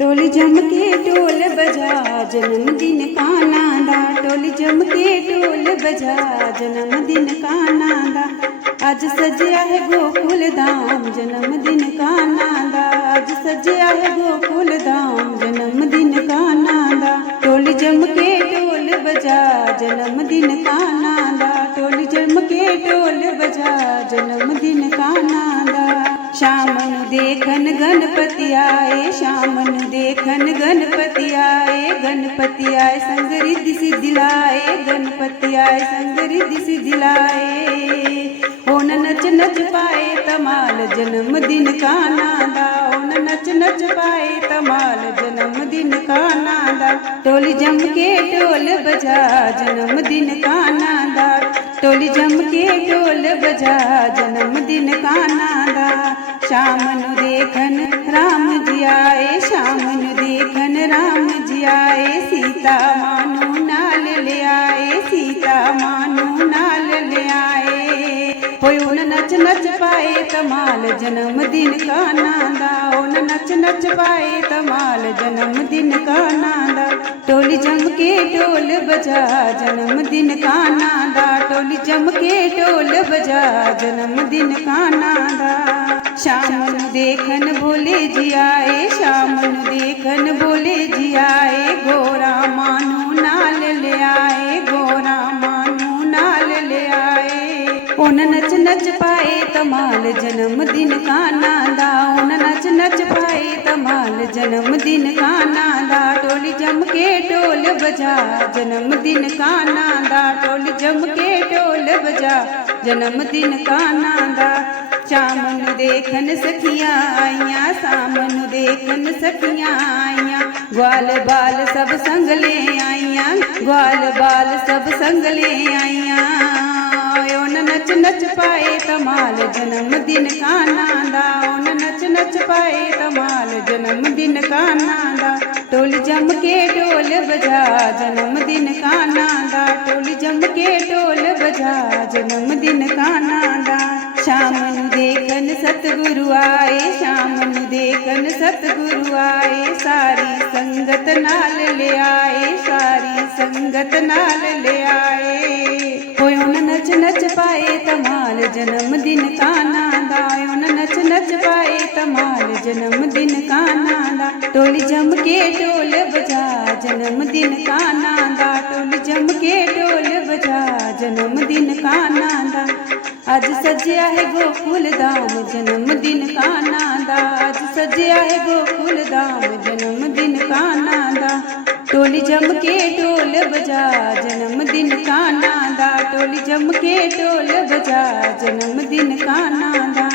टोली जम के ढोल बजा जन्मदिन कान्हा दा। टोली जम के ढोल बजा जन्मदिन कान्हा दा। अज सजया है गोकुल धाम जन्मदिन कान्हा दा। अज सजया है गोकुल धाम जन्मदिन कान्हा दा। टोली जम के ढोल बजा जन्मदिन कान्हा दा। टोली जम के ढोल बजा जन्मदिन कान्हा दा। शाम नूं देखन गणपति आए, शाम नूं देखन गणपति आए। गणपति आए संग रिद्धि सिद्धि लाए, गणपति आए संग रिद्धि सिद्धि लाए। ओन नच नच पाए तमाल जन्मदिन कान्हा दा। ओन नच नच पाए तमाल जन्मदिन कान्हा दा। टोली जम के ढोल बजा जन्मदिन कान्हा दा। टोली जम के ढोल बजा जन्मदिन कान्हा दा। शाम नूं देखन राम जी आए, शाम नूं देखन राम जी आए। सीता मां नूं नाल ले आए, सीता मां नूं नाल ले आए। होए उन नच नच पाए तमाल जन्मदिन कान्हा दा। उन नच नच पाए तमाल जन्मदिन कान्हा दा। टोली जम के ढोल बजा जन्मदिन कान्हा दा। टोली जम के ढोल बजा जन्मदिन कान्हा दा। शाम नूं देखन भोले जी आए, शाम नूं देखन भोले जी आए। गोरा मां नूं नाल ले आए, गोरा मां नूं नाल ले आए। उन नच नच पाए तमाल जन्मदिन कान्हा दा। उन नच नच पाए तमाल जन्मदिन कान्हा दा। टोली जम के ढोल बजा जन्मदिन कान्हा दा। टोली जम के ढोल बजा जन्मदिन कान्हा दा। शाम नूं देखन सखियां आईयां, शाम नूं देखन सखियां आईयां। ग्वाल बाल सब संग ले आईयां, ग्वाल बाल सब संग ले आईयां। उन नच नच पाए तमाल जन्मदिन कान्हा दा। उन नच नच पाए तमाल जन्मदिन कान्हा दा। टोली जम के ढोल बजा जन्मदिन कान्हा दा। टोली जम के ढोल बजा जन्मदिन कान्हा दा। शाम नूं देखन सतगुरु आए, शाम नूं देखन सतगुरु आए। सारी संगत नाल ले आए, सारी संगत नाल ले आए। होए उन नच नच पाए तमाल जन्मदिन कान्हा दा। उन नच नच पाए तमाल जन्मदिन कान्हा दा। टोली जम के ढोल बजा जन्मदिन कान्हा दा। टोली जम के ढोल बजा जन्मदिन कान्हा दा। अज सजया है गोकुल धाम जन्मदिन कान्हा दा। अज सजया है गोकुल धाम जन्मदिन कान्हा दा। टोली जम के ढोल बजा जन्मदिन कान्हा दा। टोली जम के ढोल बजा जन्मदिन कान्हा दा।